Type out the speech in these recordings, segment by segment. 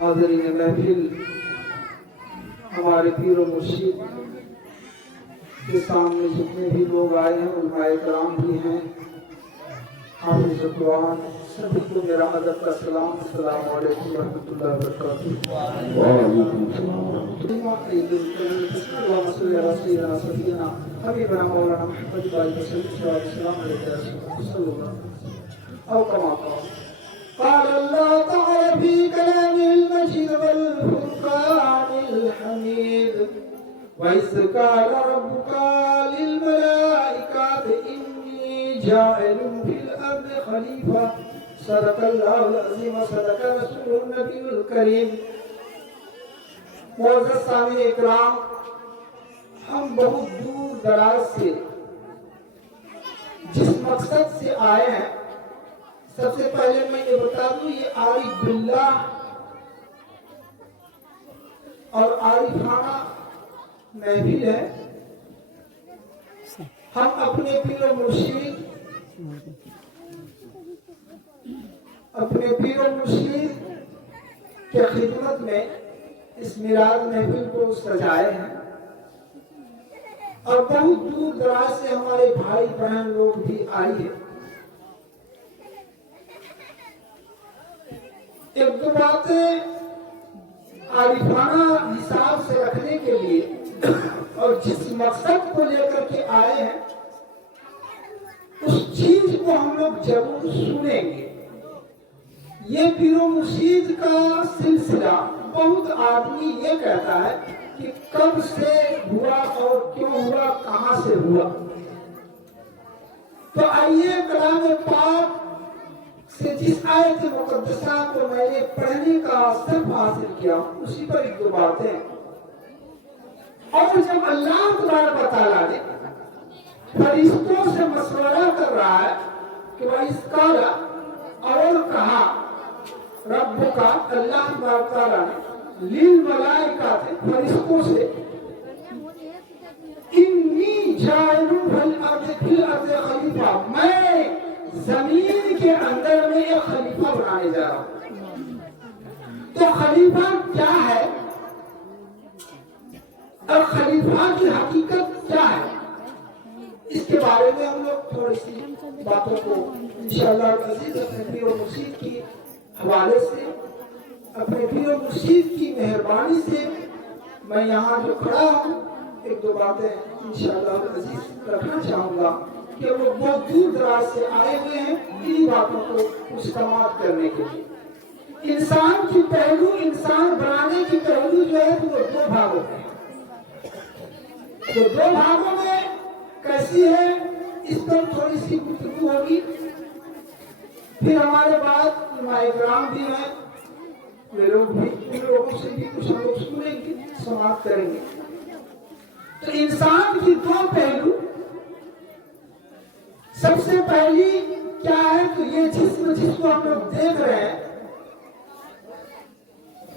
حاضرین محفل، ہمارے پیر و مرشد کے سامنے جتنے بھی لوگ آئے ہیں، علماء کرام بھی ہیں، حافظ القرآن، سبھی کو میرا ادب کا سلام، السلام علیکم ورحمۃ اللہ وبرکاتہ۔ وعلیکم السلام ورحمۃ اللہ۔ اللہم صلی علی سیدنا سیدنا حبیبنا مولانا محمد وعلیہ وسلم صلی اللہ او کما قال اللہ تعالی فی کلام المجید والفرقان الحمید وَإِذْ قَالَ رَبُّكَ لِلْمَلَائِكَةِ إِنِّي جَاعِلٌ فِي الْأَرْضِ خَلِيفَةً صدق اللہ العظیم صدق رسول النبی الکریم۔ معزز سامعین اکرام، ہم بہت دور دراز سے جس مقصد سے آئے ہیں، سب سے پہلے میں یہ بتا دوں، یہ عارف باللہ اور عارفانہ محفل ہے۔ ہم اپنے پیر و مرشد کے خدمت میں اس میلاد محفل کو سجائے ہیں، اور بہت دور دراز سے ہمارے بھائی بہن لوگ بھی آئی ہیں۔ ایک دو باتیں عارفانہ حساب سے رکھنے کے لیے اور جس مقصد کو لے کر کے آئے ہیں، اس چیز کو ہم لوگ ضرور سنیں گے۔ یہ پیر و مرشد کا سلسلہ بہت آدمی یہ کہتا ہے کہ کب سے ہوا اور کیوں ہوا، کہاں سے ہوا۔ تو آئیے کلام پاک سے جس آیت مقدسہ کو میں نے پڑھنے کا سبق حاصل کیا، اسی پر ایک دو باتیں۔ اور جب اللہ تبارک و تعالیٰ نے فرشتوں سے مشورہ کر رہا ہے کہ وَإِذْ قَالَ، اور کہا رب کا، اللہ تبارک و تعالیٰ نے لِلْمَلَائِكَةِ، فرشتوں سے، اِنِّي جَاعِلٌ فِي الْأَرْضِ خَلِيفَةً، میں زمین کے اندر میں ایک خلیفہ بنانے جا رہا ہوں۔ تو خلیفہ کیا ہے اور خلیفہ کی حقیقت کیا ہے، اس کے بارے میں ہم لوگ تھوڑی سی باتوں کو انشاءاللہ العزیز اپنے پیر و مرشد کی حوالے سے، اپنے پیر و مرشد کی مہربانی سے میں یہاں جو کھڑا ہوں، ایک دو باتیں انشاءاللہ العزیز رکھنا چاہوں گا کہ وہ بہت دور دراز سے آئے ہوئے ہیں انہی باتوں کو مستمات کرنے کے لیے۔ انسان کی پہلو، انسان بنانے کی پہلو جو ہے وہ دو بھاگ ہوتے ہیں۔ تو دو بھاگوں میں کیسی ہے، اس پر تھوڑی سی گفتگو ہوگی، پھر ہمارے بعد علماء کرام بھی ہیں، وہ لوگ بھی، ان لوگوں سے بھی کچھ ہم لوگ سنیں گے، سماعت کریں گے۔ تو انسان کی دو پہلو، سب سے پہلی کیا ہے تو یہ جسم جس کو ہم لوگ دیکھ رہے ہیں،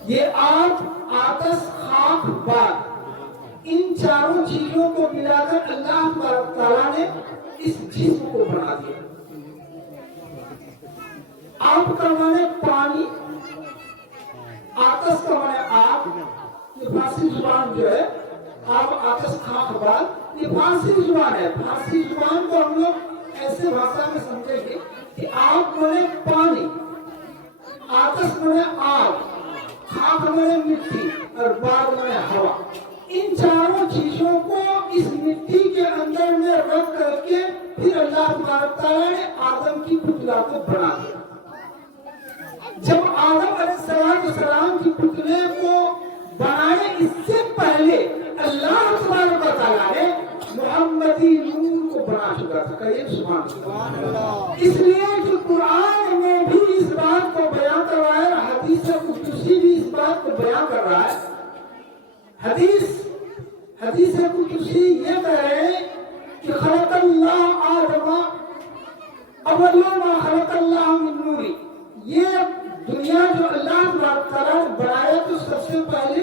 یہ آب، آتش، خاک، باد، ان چاروں چیزوں کو ملا کر اللہ تبارک تعالیٰ نے اس جسم کو بنا دیا۔ آب کا معنی پانی، آتش کا معنی آگ، یہ فارسی زبان جو ہے، آب، آتش، خاک، باد، یہ فارسی زبان ہے۔ فارسی زبان کو ہم لوگ ایسے بھاشا میں سمجھیں گے کہ آگ مانے پانی، آتش مانے آگ، خاک مانے مٹی، اور باد مانے ہوا۔ ان چاروں چیزوں کو اس مٹی کے اندر میں رکھ کر کے پھر اللہ تبارک تعالیٰ نے آدم کی پتلا کو بنا دیا۔ جب آدم علیہ السلام کی پتلے کو بنائے، اس سے پہلے اللہ تبارک تعالیٰ نے محمدی نور کو بنا چکا تھا۔ کہیے سبحان اللہ۔ اس لیے کہ قرآن میں بھی اس بات کو بیان کر رہا ہے، حدیث قدسی بھی اس بات کو بیان کر رہا ہے۔ حدیث قدسی یہ کہہ رہے ہیں کہ خلق اللہ آدم اول ما خلق اللہ من نوری، یہ دنیا جو اللہ تبارک تعالیٰ نے بنایا تو سب سے پہلے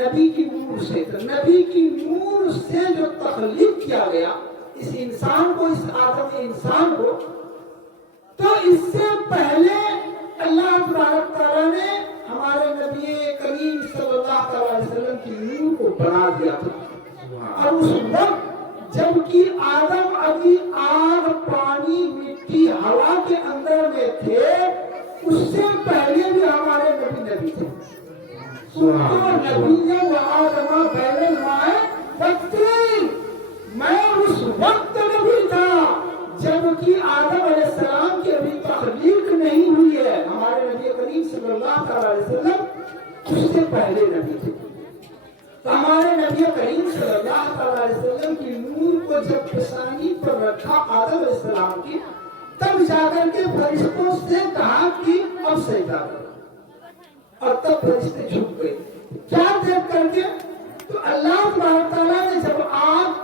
نبی کی نور سے، تو نبی کی نور سے جو تخلیق کیا گیا اس انسان کو، اس آدم انسان کو، تو اس سے پہلے اللہ تبارک تعالیٰ نے ہمارے نبی बना दिया था। और उस वक्त जबकि आदम अभी आग, पानी, मिट्टी, हवा के अंदर में थे, उससे पहले भी हमारे नबी थे। मैं उस वक्त नबी था जबकि आदम अलैहिस्सलाम की अभी तख्लीक नहीं हुई है। हमारे नबी करीम सल्लल्लाहु अलैहि वसल्लम उससे पहले नबी थे। तो हमारे नबी करीम सल्लल्लाहु अलैहि वसल्लम की नूर को जब पेशानी पर रखा आदम अलैहिस्सलाम की, तब जाकर के फरिश्तों से कहा कि अब सजदा करो, और तब फरिश्ते झुक गए। क्या देख करके? तो अल्लाह ताला ने जब आग,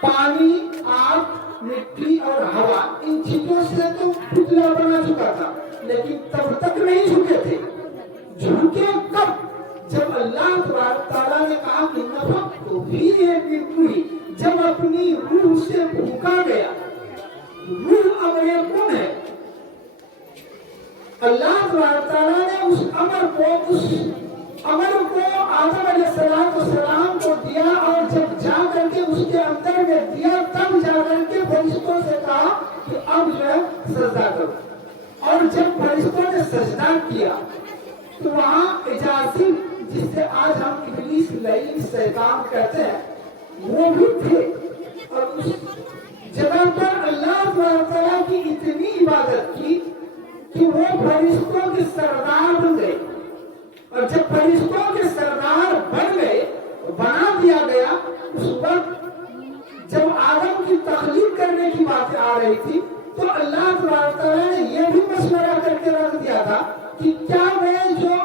पानी, आग, मिट्टी और हवा, इन चीजों से तो पुतला बना चुका था, लेकिन तब तक नहीं झुके थे। झुके कब? जब अल्लाह ताला ने कहा कि नफख तो भी हुई, जब अपनी रूह से फूंका गया। रूह अमर कौन है? अल्लाह ताला ने उस अमर को आदम अलैहिस्सलाम को दिया, और जब जा करके उसके अंदर में दिया, तब जा करके फरिश्तों से कहा कि अब जो है सजदा करो। और जब फरिश्तों ने सजदा किया तो वहां इजाज़ी, जिससे आज हम इब्लीस, लईन, शैतान कहते हैं, वो भी थे। और उस जगह पर अल्लाह ताला की इतनी इबादत की कि वो फरिश्तों के सरदार बन गए। और जब फरिश्तों के सरदार बन गए, बना दिया गया, उस वक्त जब आदम की तख्लीक करने की बातें आ रही थी, तो अल्लाह ताला ने यह भी मशवरा करके रख दिया था कि क्या मैं जो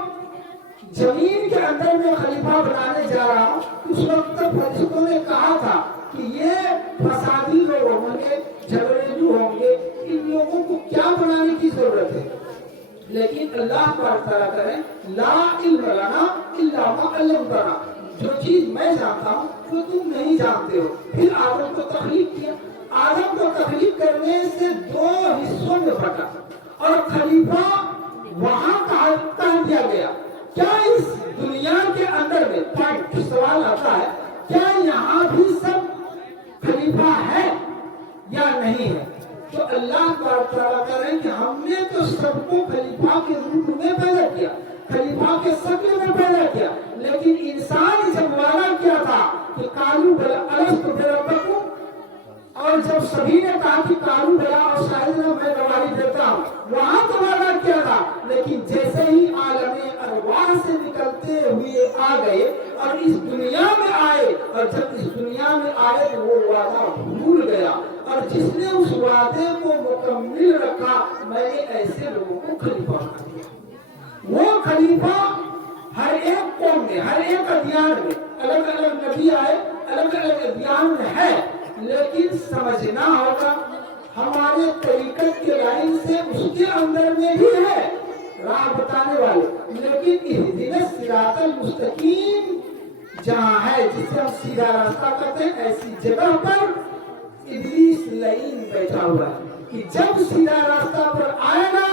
जमीन के अंदर में खलीफा बनाने जा रहा हूँ, उस वक्त फरिश्तों ने कहा था कि ये फसादी लोग होंगे, झगड़ेलू होंगे, इन लोगों को क्या बनाने की जरूरत है। लेकिन अल्लाह ताला करें, ला इल्म लना इल्ला मा अल्लमतना, जो चीज मैं जानता हूँ वो तुम नहीं जानते हो। फिर आदम को तख्लीक किया। आदम को तख्लीक करने से दो हिस्सों में बटा, और खलीफा वहां कहा दिया गया। क्या इस दुनिया के अंदर में, पॉइंट सवाल आता है, क्या यहाँ भी सब खलीफा है या नहीं है? तो अल्लाह ताला कह रहे हैं कि हमने तो सबको खलीफा के रूप में पैदा किया, खलीफा के शक्ल में पैदा किया, लेकिन इंसान जब वादा किया था कि कालू बला अलस्तु बिरब्बिकुम, और जब सभी ने कहा कि कालू बला और शायद मैं गवाही देता हूँ, वहां तो वादा किया था, लेकिन जैसे ही आलमे अरवाह से निकलते हुए आ गए और इस दुनिया में आए, और जब इस दुनिया में आए तो वो वादा भूल गया। और जिसने उस वादे को मुकम्मिल रखा, मैंने ऐसे लोगों को खलीफा बना दिया। वो खलीफा हर एक कौम में, हर एक अभियान में, अलग अलग नबी आए, अलग अलग अभियान में है, लेकिन समझना होगा हमारे तरीकत के लाइन से उसके अंदर में भी है राह बताने वाले, लेकिन इहदिना सिरातल मुस्तकीम जहाँ है, जिसे हम सीधा रास्ता कहते हैं, ऐसी जगह पर इब्लीस लईन बैठा हुआ है कि जब सीधा रास्ता पर आएगा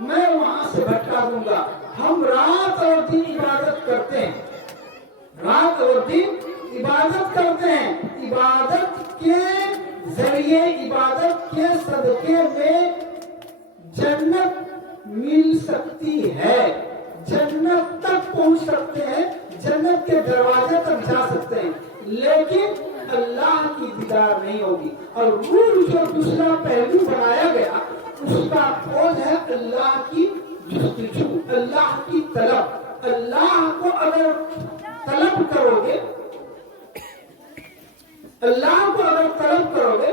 मैं वहां से भटका दूंगा। हम रात और दिन इबादत करते हैं, रात और दिन इबादत करते हैं। इबादत के जरिए, इबादत के सदके में जन्नत मिल सकती है, जन्नत तक पहुंच सकते हैं, जन्नत के दरवाजे तक जा सकते हैं, लेकिन अल्लाह की दीदार नहीं होगी। और रूह जो दूसरा पहलू बनाया गया, उसका खोज है अल्लाह की जुस्तजू, अल्लाह की तलब। अल्लाह को अगर तलब करोगे, अल्लाह को अगर तलब करोगे,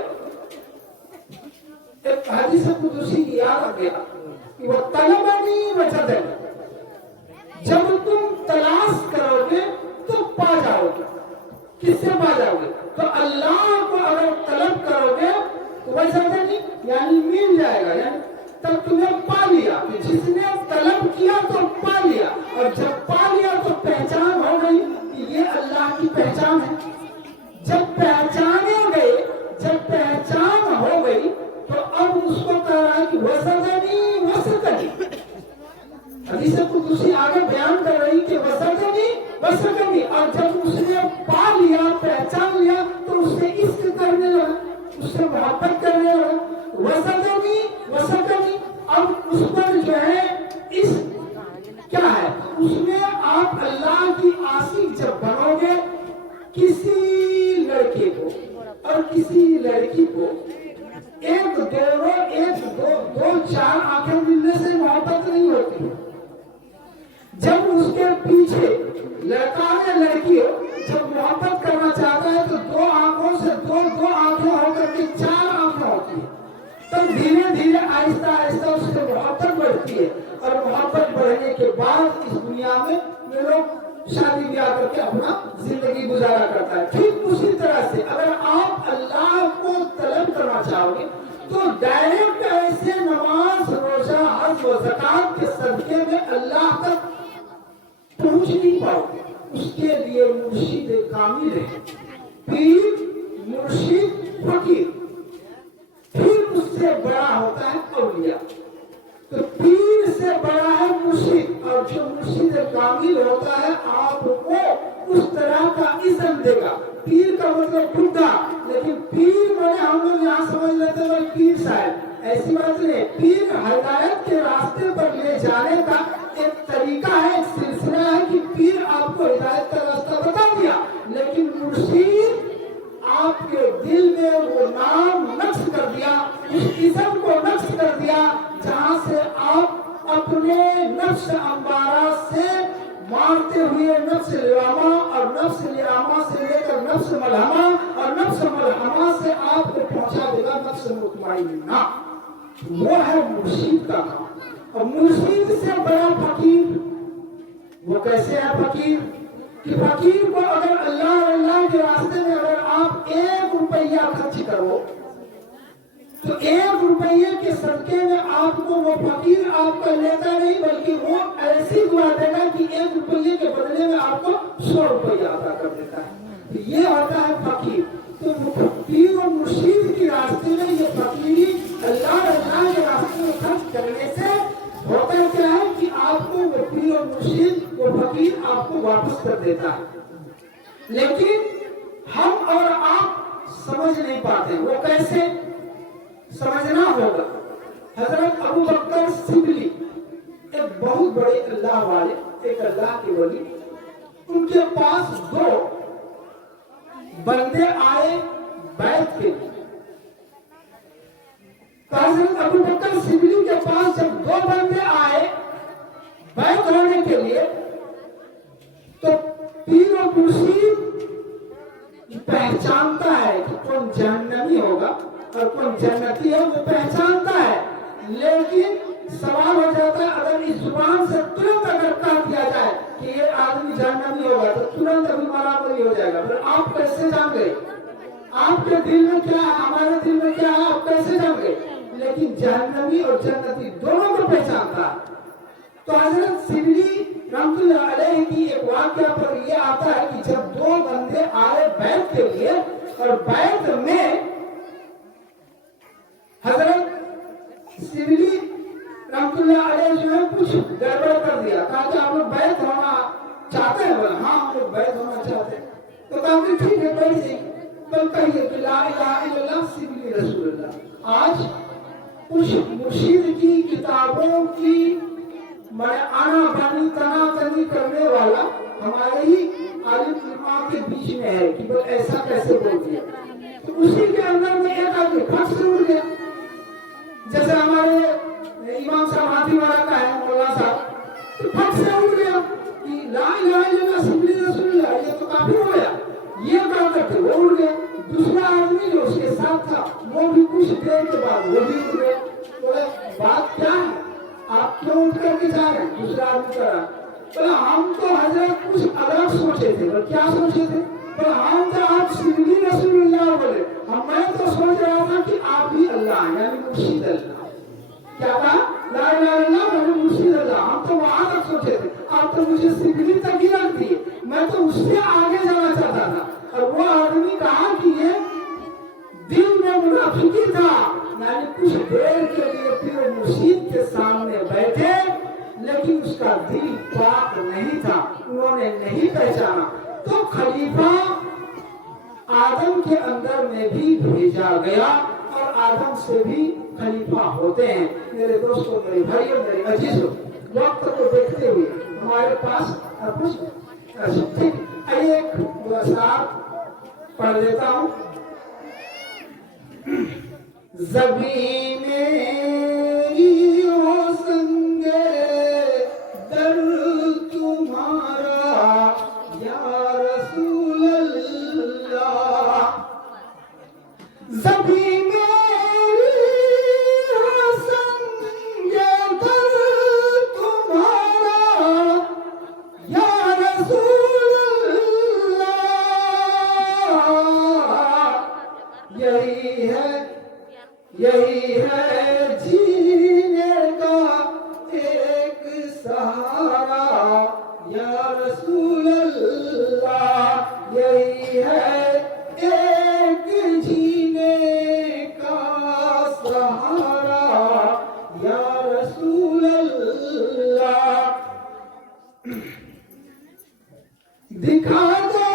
एक हदीस कुदसी याद आ गया कि वो तलबनी वजदनी, जब तुम तलाश करोगे तो पा जाओगे। किससे पा जाओगे? तो अल्लाह को अगर तलब करोगे तो वजदनी यानी मिल जाएगा, यानी तब तुम्हें पा लिया। जिसने तलब किया तो पा लिया, और जब पा लिया तो पहचान हो गई कि ये अल्लाह की पहचान है। जब पहचाने गए, जब पहचान हो गई, तो अब उसको कह रहा है कि वसदनी वसदनी। हदीस कुदसी आगे बयान कर रही कि वसदनी वसकनी, और जब उसने पा लिया, पहचान लिया, तो उससे इश्क करने लगा, उससे मोहब्बत करने लगा। वसकनी वसकनी, अब उस पर जो है इस क्या है, उसमें आप अल्लाह की आशिक जब बनोगे, किसी लड़के को और किसी लड़की को एक दो चार आंखें मिलने से मोहब्बत नहीं होती। जब उसके पीछे लड़का या लड़की हो, जब मोहब्बत करना चाहता है तो दो आंखों से दो आंखें होकर के चार आंखें होती है। तब धीरे धीरे आहिस्ता आहिस्ता उससे मोहब्बत बढ़ती है, और मोहब्बत बढ़ने के बाद इस दुनिया में ये लोग शादी ब्याह करके अपना जिंदगी गुजारा करता है। ठीक उसी तरह से अगर आप अल्लाह को तलब करना चाहोगे तो डायरेक्ट ऐसे नमाज, रोजा, हज व ज़कात के सदके में अल्लाह तक पहुंच नहीं पाओगे। उसके लिए मुर्शिद कामिल है, पीर, मुर्शिद, फकीर, फिर उससे बड़ा होता है औलिया। तो पीर से बड़ा है मुर्शिद, और जो मुर्शिद कामिल होता है आपको उस तरह का इज़्ज़त देगा। पीर का मतलब बुद्धा, लेकिन पीर मैंने हम लोग यहाँ समझ लेते हैं पीर साहब, ऐसी बात नहीं। पीर हिदायत के रास्ते पर ले जाने का एक तरीका है, एक सिलसिला है कि पीर आपको हिदायत का रास्ता बता दिया, लेकिन मुर्शिद आपके दिल में वो नाम नक्श कर दिया, उस इज़्ज़त को नक्श कर दिया, जहाँ से आप अपने नफ्स अंबारा से मारते हुए नफ्स लियामा, और नफ्स लियामा से लेकर नफ्स मलहमा, और नफ्स मलहमा से आपको पहुंचा देगा नफ्स मुतमइन्ना। वो है मुर्शिद का काम। और मुर्शिद से बड़ा फकीर, वो कैसे है फकीर कि फकीर को अगर अल्लाह के रास्ते में अगर आप 1 रुपया खर्च करो तो 1 रुपये के सदके में आपको वो फकीर आपका लेता नहीं, बल्कि वो ऐसी दुआ देगा कि 1 रुपये के बदले में आपको 100 रुपया अदा कर देता है। तो ये होता है फकीर। तो फकीर और मुर्शिद के रास्ते में ये फकीरी अल्लाह के रास्ते में खर्च करने से होता क्या है कि आपको वो पीर और मुर्शिद, वो फकीर आपको वापस कर देता है। लेकिन हम और आप समझ नहीं पाते, वो कैसे समझना होगा। हजरत अबू बकर सिबली एक बहुत बड़े अल्लाह वाले, एक अल्लाह के वली, उनके पास 2 बंदे आए बैत के लिए। हजरत अबू बकर सिबली के पास जब 2 बंदे आए बैत होने के लिए, तो पीर और मुर्शिद पहचानता है कि कौन जहन्नमी होगा और कौन जन्नती है, वो पहचानता है। लेकिन सवाल हो जाता है, अगर इस जुबान से तुरंत अगर कह दिया जाए कि ये आदमी जहन्नमी होगा तो तुरंत अभी बराबरी हो जाएगा। फिर आप कैसे जान गए? आपके दिल में क्या है, हमारे दिल में क्या है, आप कैसे जान गए? लेकिन जहन्नमी और जन्नती दोनों को पहचानता है। तो हजरत सिबली रहमतुल्लाह अलैह की एक वाक़या पर यह आता है कि जब 2 बंदे आए बैत के लिए, और बैत में हजरत सिबली रहमतुल्लाह अलैह जो है कुछ गड़बड़ कर दिया। कहा कि आप लोग बैत होना चाहते हैं? बोला हाँ, हम लोग बैत होना चाहते हैं। तो कहा कि ठीक है, बैठ जाइए। बल कहिए कि ला इलाहा इल्लल्लाह सिबली रसूलुल्लाह। आज कुछ मुर्शिद की किताबों की मैं आना बानी तना तनी करने वाला हमारे ही आलिम उलमा के बीच में है कि वो ऐसा कैसे बोल दिया। तो उसी के अंदर में एक आदमी फट से उड़ गया, जैसे हमारे इमाम साहब हाथी वाला का है मौलाना साहब, तो फट से उड़ गया कि ला इलाहा इल्लल्लाह सिबली रसूलुल्लाह, ये तो काफी हो गया। ये कहा करते वो उड़ गया। दूसरा आदमी जो उसके साथ था वो भी कुछ देर के बाद वो भी उड़ गया। बोले बात क्या है, आप क्यों उठ करके जा रहे हैं? दूसरा आदमी कहा, बोले हम तो हजरत कुछ अलग सोचे थे। बोले क्या सोचे थे? बोले हम तो आप सिबली रसूलुल्लाह बोले, मैं तो सोच रहा था कि आप भी अल्लाह यानी मुर्शिद अल्लाह। क्या कहा? ला इलाहा इल्लल्लाह यानी मुर्शिद अल्लाह। हम तो वहां तक सोचे थे, आप तो मुझे सिबली तक ही रख दिए। मैं तो उससे आगे जाना चाहता था। और वो आदमी कहा कि ये दिल में मुनाफिकी था, यानी कुछ देर के लिए फिर मुर्शिद के सामने बैठे, लेकिन उसका دل پاک نہیں تھا، انہوں نے نہیں پہچانا، تو خلیفہ آدم کے اندر میں بھی بھیجا گیا، اور آدم سے بھی خلیفہ ہوتے ہیں۔ میرے دوستوں، میرے بھائیوں، میرے عزیزوں، وقت کو دیکھتے ہوئے ہمارے پاس کچھ ایک اشعار پڑھ دیتا ہوں۔ زبیں میری ہو سنگ در تمہارا یا رسول اللہ، زبیں میری ہو سنگ در تمہارا یا رسول اللہ، یہی ہے جینے کا ایک سہارا یا رسول اللہ، یہی ہے ایک جینے کا سہارا یا رسول اللہ، دکھا دو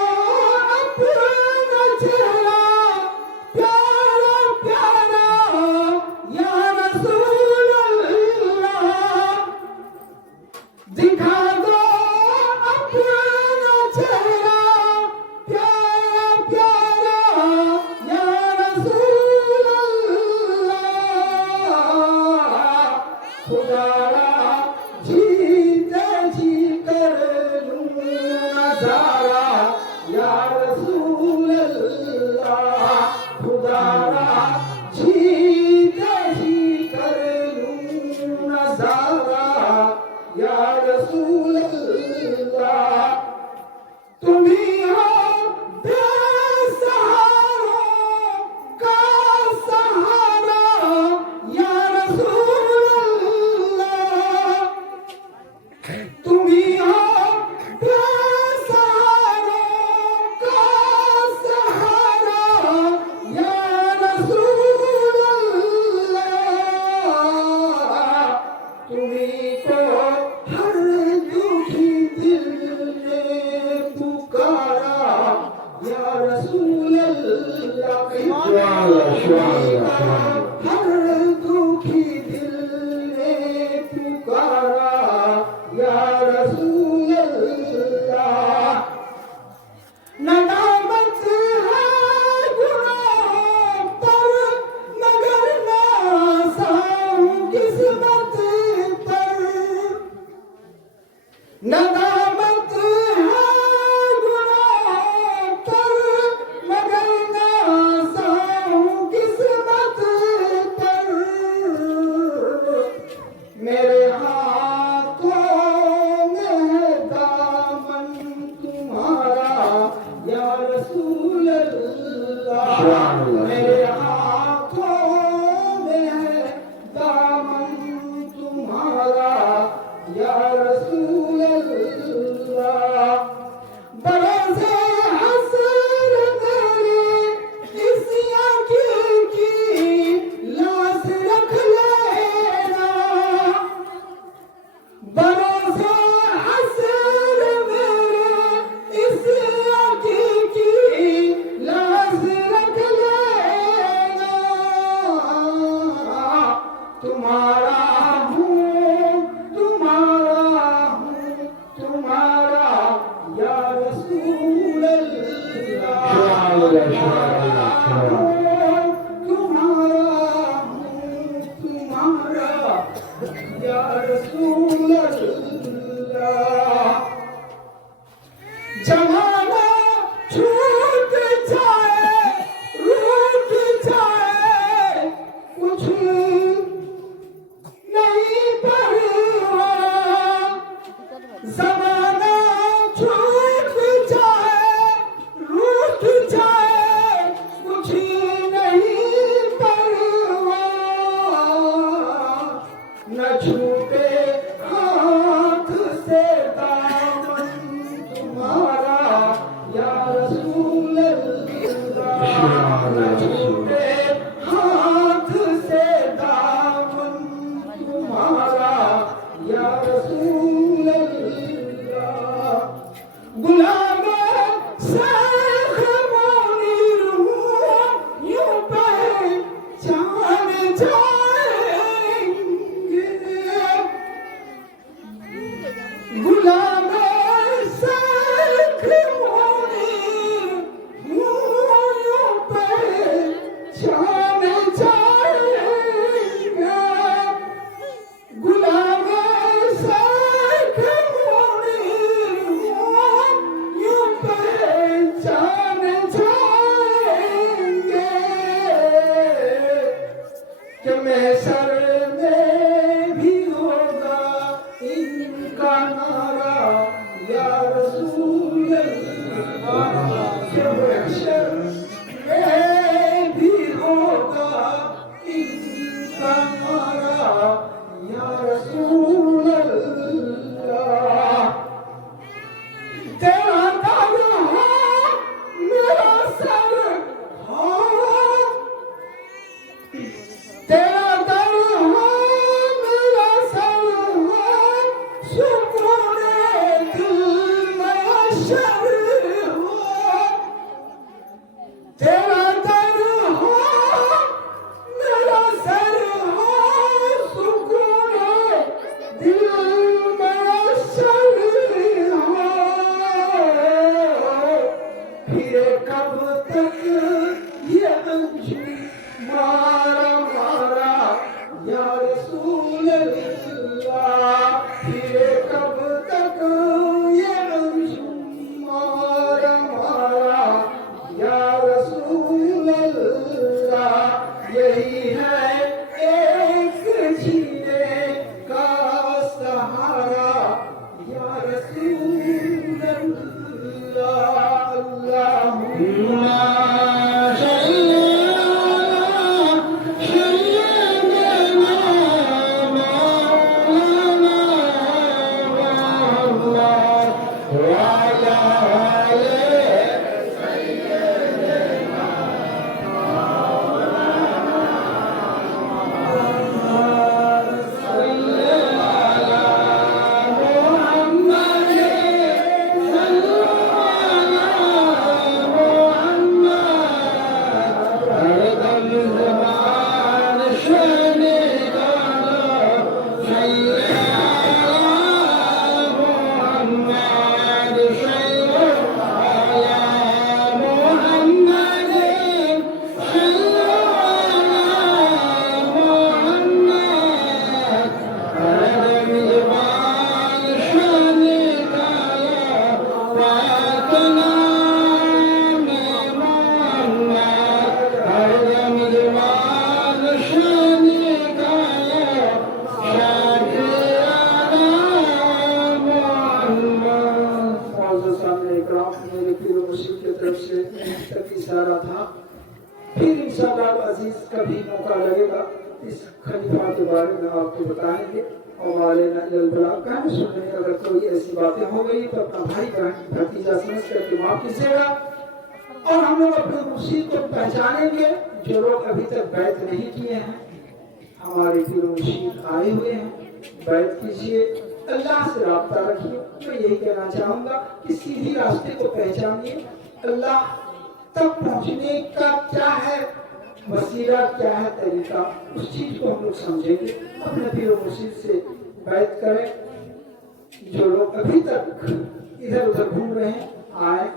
اپنا چہرہ پیارا پیارا یا رسول اللہ، دکھا دو اپنا چہرہ پیارا پیارا یا رسول اللہ، خدا را جیتے جی کر لوں نظارہ یا رسول اللہ، خدا را جیتے جی کر لوں نظارہ یا رسول اللہ، تمہیں ہو بے سہاروں کا سہارا یا رسول اللہ، تمہیں ہو بے سہاروں کا سہارا یا رسول اللہ، تمہیں کو ہر دکھی دل نے پکارا یا رسول اللہ، ہر دکھی دل نے پکارا یا رسول اللہ، ندامت ہے گناہوں پر مگر نازاں قسمت پر، ندامت ہے گناہوں پر مگر نازاں قسمت پر، میرے ہاتھوں میں ہے دامن تمہارا یا رسول اللہ، میرے ہاتھوں میں ہے دامن تمہارا یا رسول اللہ، بروز حسر میری اس آنکھ کی لاز رکھ لینا، بروز حسر میرے اس آنکھ کی لاز رکھ لینا، تمہارا ہوں نارا یا رسول اللہ محشر میں بھی ہوگا ان کا نارا یا رسول اللہ تیرا در ہو میرا سر ہو تیرا در ہو میرا سر ہو سکون دل محشر ہو تیرا در ہو میرا سر ہو سکون دل محشر ہو پھر کب تک یہ انجم مارا مارا یا رسول اللہ پھر کب تک یہ انجم مارا مارا یا رسول اللہ یہی ہے ایک جینے کا سہارا یا رسول اللہ اللہم میرے پیر و مرشد کی طرف سے تک اشارہ تھا پھر انشاءاللہ عزیز کبھی موقع لگے گا اس خلیفہ کے بارے میں آپ کو بتائیں گے اور علینا البلاغ کہاں سننے میں اگر کوئی ایسی باتیں ہو گئی تو اپنا بھائی بہن بھتیجا سمجھ کر کے معاف کیجیے گا اور ہم لوگ اپنے مرشد کو پہچانیں گے جو لوگ ابھی تک بیعت نہیں کیے ہیں ہمارے پیر و مرشد آئے ہوئے ہیں بیعت کیجیے اللہ سے رابطہ رکھیے میں یہی کہنا چاہوں گا کہ سیدھی راستے کو پہچانیے اللہ تک پہنچنے کا کیا ہے وسیلہ کیا ہے طریقہ اس چیز کو ہم لوگ سمجھیں گے اپنے پیر و مرشد سے بیعت کریں جو لوگ ابھی تک ادھر ادھر گھوم رہے ہیں آئیں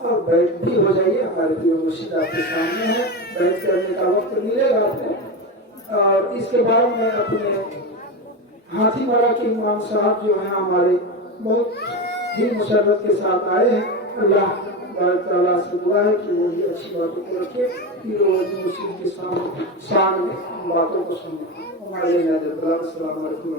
اور بیعت بھی ہو جائیے ہمارے پیر و مرشد آپ کے سامنے ہے بیعت کرنے کا وقت ملے گا آپ کو اور اس کے بعد میں اپنے ہاتھی والا کے امام صاحب جو ہیں ہمارے بہت ہی مسرت کے ساتھ آئے ہیں اللہ بارک تعالیٰ سے دعا ہے کہ وہ یہ اچھی باتوں کو رکھے پیر و مرشد کے سامنے باتوں کو سنیں ہمارے السلام علیکم